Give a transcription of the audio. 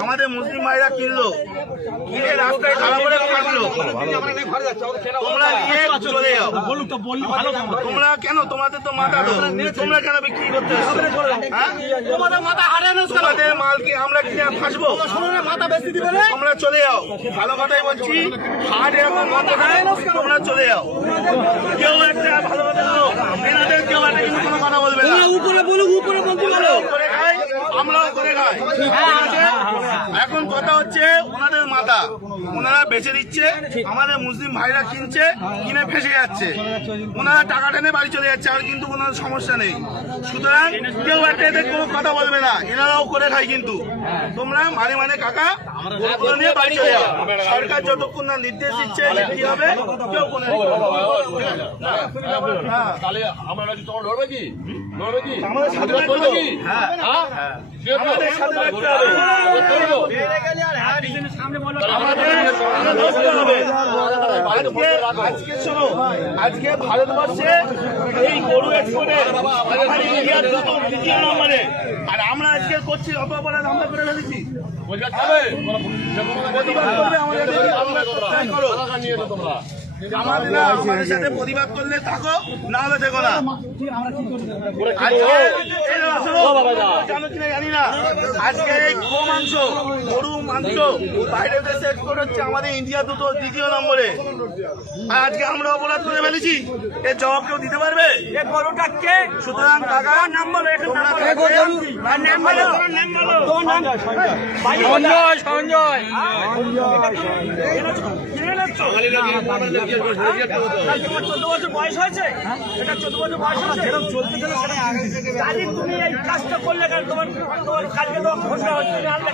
আমাদের মুসলিম ভাইরা কিনলো, কিনে রাস্তায় খারাপ করে কাটলো, তোমরা নিয়ে চলে যাও। তোমরা কেন, তোমাদের তো মাথা, তোমরা কেন বিক্রি করতে তোমাদের মাথা হারানো, তোমাদের মাল কি আমরা কিনে ফাঁসবো? মাথা বেশি দিবে, তোমরা চলে যাও। ভালো কথাই বলছি, হাট এরকম মাথা দেয়, তোমরা চলে যাও। কেউ একটা ভালো কথা বলো, এনাদের কেউ একটা কিন্তু কোনো কথা বলবে না। উপরে বলুক, উপরে বলতে পারো, করে খাই, আমরাও করে খাই। এখন কথা হচ্ছে ওনাদের মাথা ওনারা বেচে দিচ্ছে, আমাদের মুসলিম ভাইরা কিনছে, কিনে ফেসে যাচ্ছে, ওনারা টাকা টেনে বাড়ি চলে যাচ্ছে, আর কিন্তু কোনো সমস্যা নেই। সুতরাং কেউ একটা এদের কোনো কথা বলবে না, এনারাও করে খায়। কিন্তু তোমরা মানে মানে কাকা নিয়ে বাড়ি চলে যাও। সরকার যতক্ষণ না নির্দেশ দিচ্ছে কি হবে, কেউ কোনো আমাদের সাথে আজকে ভারতবর্ষে এই গরু এক্সপোর্টের ইন্ডিয়ার দ্বিতীয় নম্বরে, আর আমরা আজকে করছি অত অপরাধ আমরা করে ফেলেছি। আমাদের সাথে প্রতিবাদ করলে থাকো, না হলে দেখো না। জানি না আজকে এই গো মাংস, গরু মাংস বাইরের দেশে এক্সপোর্ট হচ্ছে, আমাদের ইন্ডিয়া দ্বিতীয় নম্বরে। আর আজকে আমরা অপরাধ করে ফেলেছি, এর জবাব কেউ দিতে পারবে? সুতরাং কাকা নাম বলো, সঞ্জয় 14 বছর বয়স হয়েছে, এটা 14 বছর বয়স হয়েছে, চলতে গেলে তুমি এই কাজটা করলে কেন? তোমার কালকে তো ঘোষণা হচ্ছে, আমরা